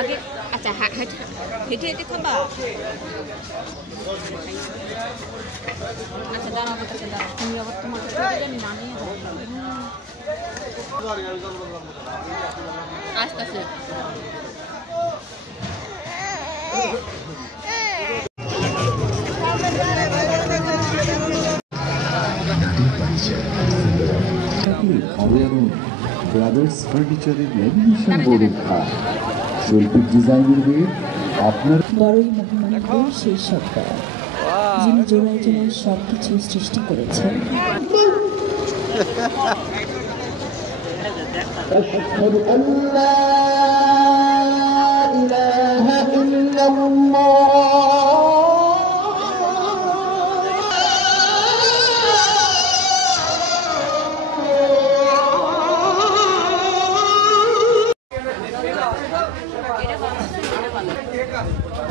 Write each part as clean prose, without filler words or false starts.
আগে আচ্ছা হেঁটে হেঁটে খাবা আচ্ছা দাঁড়াও আমার কাছে দাঁড়াও তুমি আবার তোমার কাছে জানি না নিয়ে যাও আস্তে আস্তে ব্রাদার্স ফার্নিচারের ল্যামিনেশন বোর্ডের খাট শৈল্পিক ডিজাইনের আপনার বড়ই মহিমান্বিত সেই সত্তা যিনি জোড়ায় জোড়ায় সব কিছু সৃষ্টি করেছেন আশহাদু আল্লা ইলাহা ইল্লাল্লাহ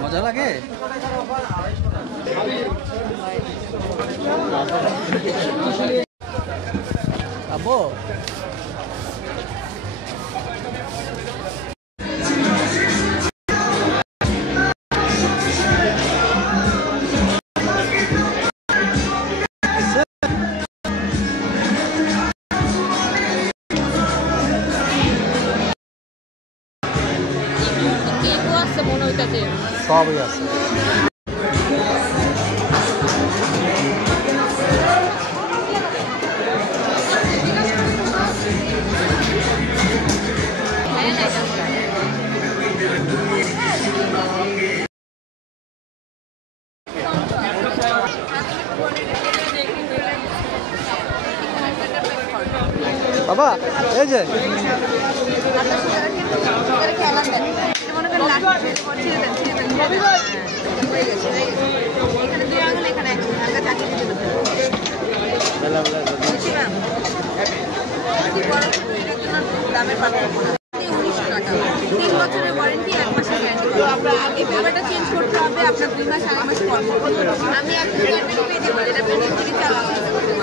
মজা লাগে আব্বু সবই আছে বাবা এই যে দামের পাত্র 1900 টাকা 3 বছরের ওয়ারেন্টি 1 মাসের গ্যারান্টি এই পেপারটা চেঞ্জ করতে হবে আপনার 2 মাস 8 মাস পর আমি একটা গ্যারান্টি পেয়ে দেবো এটা প্রিন্ট থেকে চালাতে পারবেন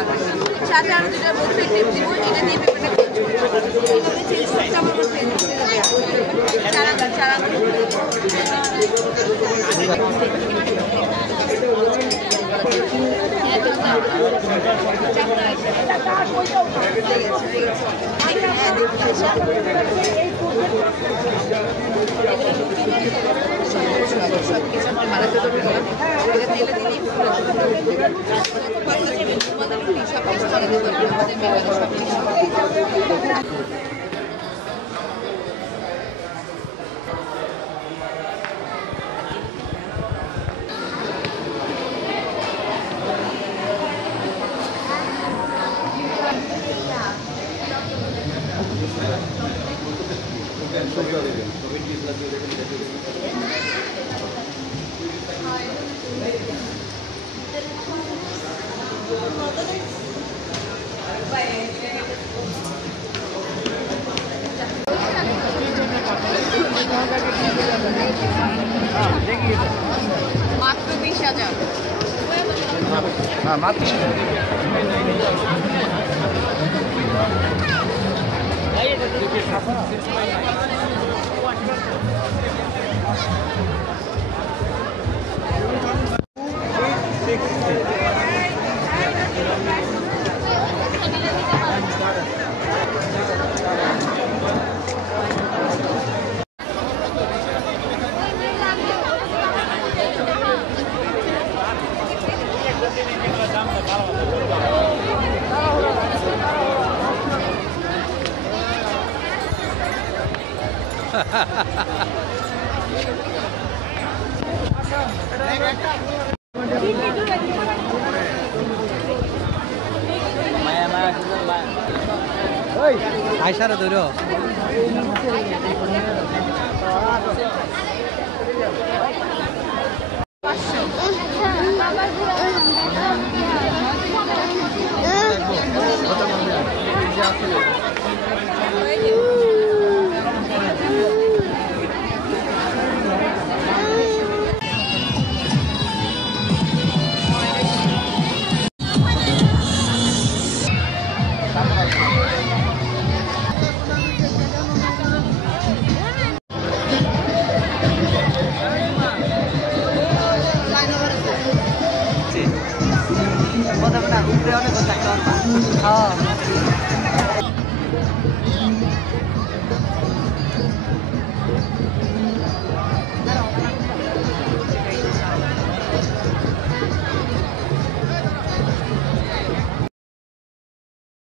সাথে আরো দুটো বক্সের টিপ দিব এটা দিয়ে পেপারটা চেঞ্জ করতে হবে এইভাবে চেঞ্জ করতে আমার ফ্রেন্ড থেকে দেওয়া চারা মাত্র 20,000 হ্যাঁ মাত্র আইসারে ধরো উপরে অনেক থাকতে পারবা।